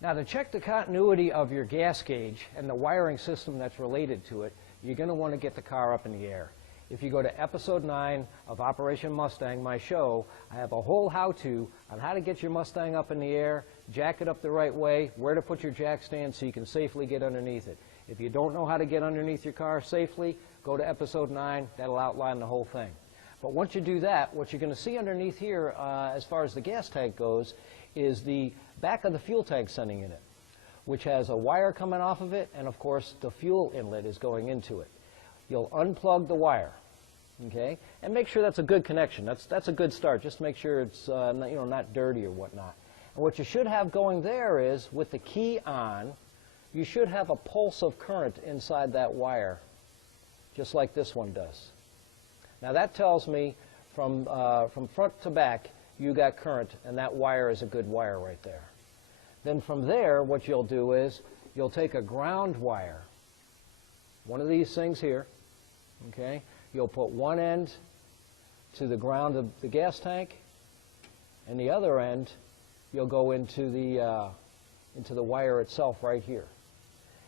Now, to check the continuity of your gas gauge and the wiring system that's related to it, you're going to want to get the car up in the air. If you go to episode 9 of Operation Mustang, my show, I have a whole how-to on how to get your Mustang up in the air, jack it up the right way, where to put your jack stand so you can safely get underneath it. If you don't know how to get underneath your car safely, go to episode 9. That'll outline the whole thing. But once you do that, what you're going to see underneath here, as far as the gas tank goes, is the back of the fuel tank sending unit, which has a wire coming off of it, and of course the fuel inlet is going into it. You'll unplug the wire, okay, and make sure that's a good connection. That's a good start. Just make sure it's not dirty or whatnot. And what you should have going there is, with the key on, you should have a pulse of current inside that wire, just like this one does. Now that tells me from front to back you got current, and that wire is a good wire right there. Then from there, what you'll do is you'll take a ground wire, one of these things here, okay? You'll put one end to the ground of the gas tank, and the other end you'll go into the wire itself right here.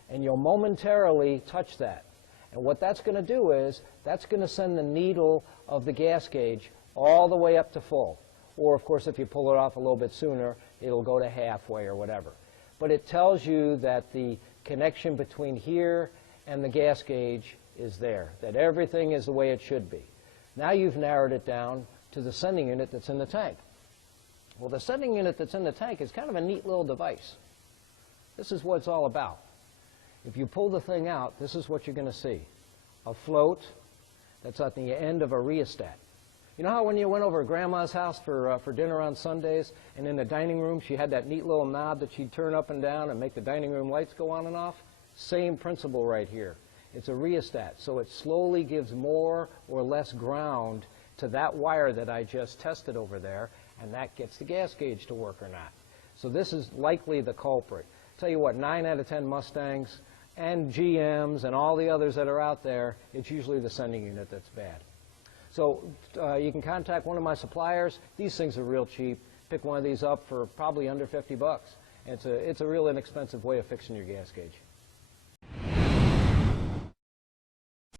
And you'll momentarily touch that. And what that's going to do is that's going to send the needle of the gas gauge all the way up to full. Or, of course, if you pull it off a little bit sooner, it'll go to halfway or whatever. But it tells you that the connection between here and the gas gauge is there, that everything is the way it should be. Now you've narrowed it down to the sending unit that's in the tank. Well, the sending unit that's in the tank is kind of a neat little device. This is what it's all about. If you pull the thing out, this is what you're going to see. A float that's at the end of a rheostat. You know how when you went over to Grandma's house for dinner on Sundays, and in the dining room she had that neat little knob that she'd turn up and down and make the dining room lights go on and off? Same principle right here. It's a rheostat, so it slowly gives more or less ground to that wire that I just tested over there, and that gets the gas gauge to work or not. So this is likely the culprit. Tell you what, 9 out of 10 Mustangs and GMs and all the others that are out there, it's usually the sending unit that's bad. So you can contact one of my suppliers. These things are real cheap. Pick one of these up for probably under 50 bucks. It's a real inexpensive way of fixing your gas gauge.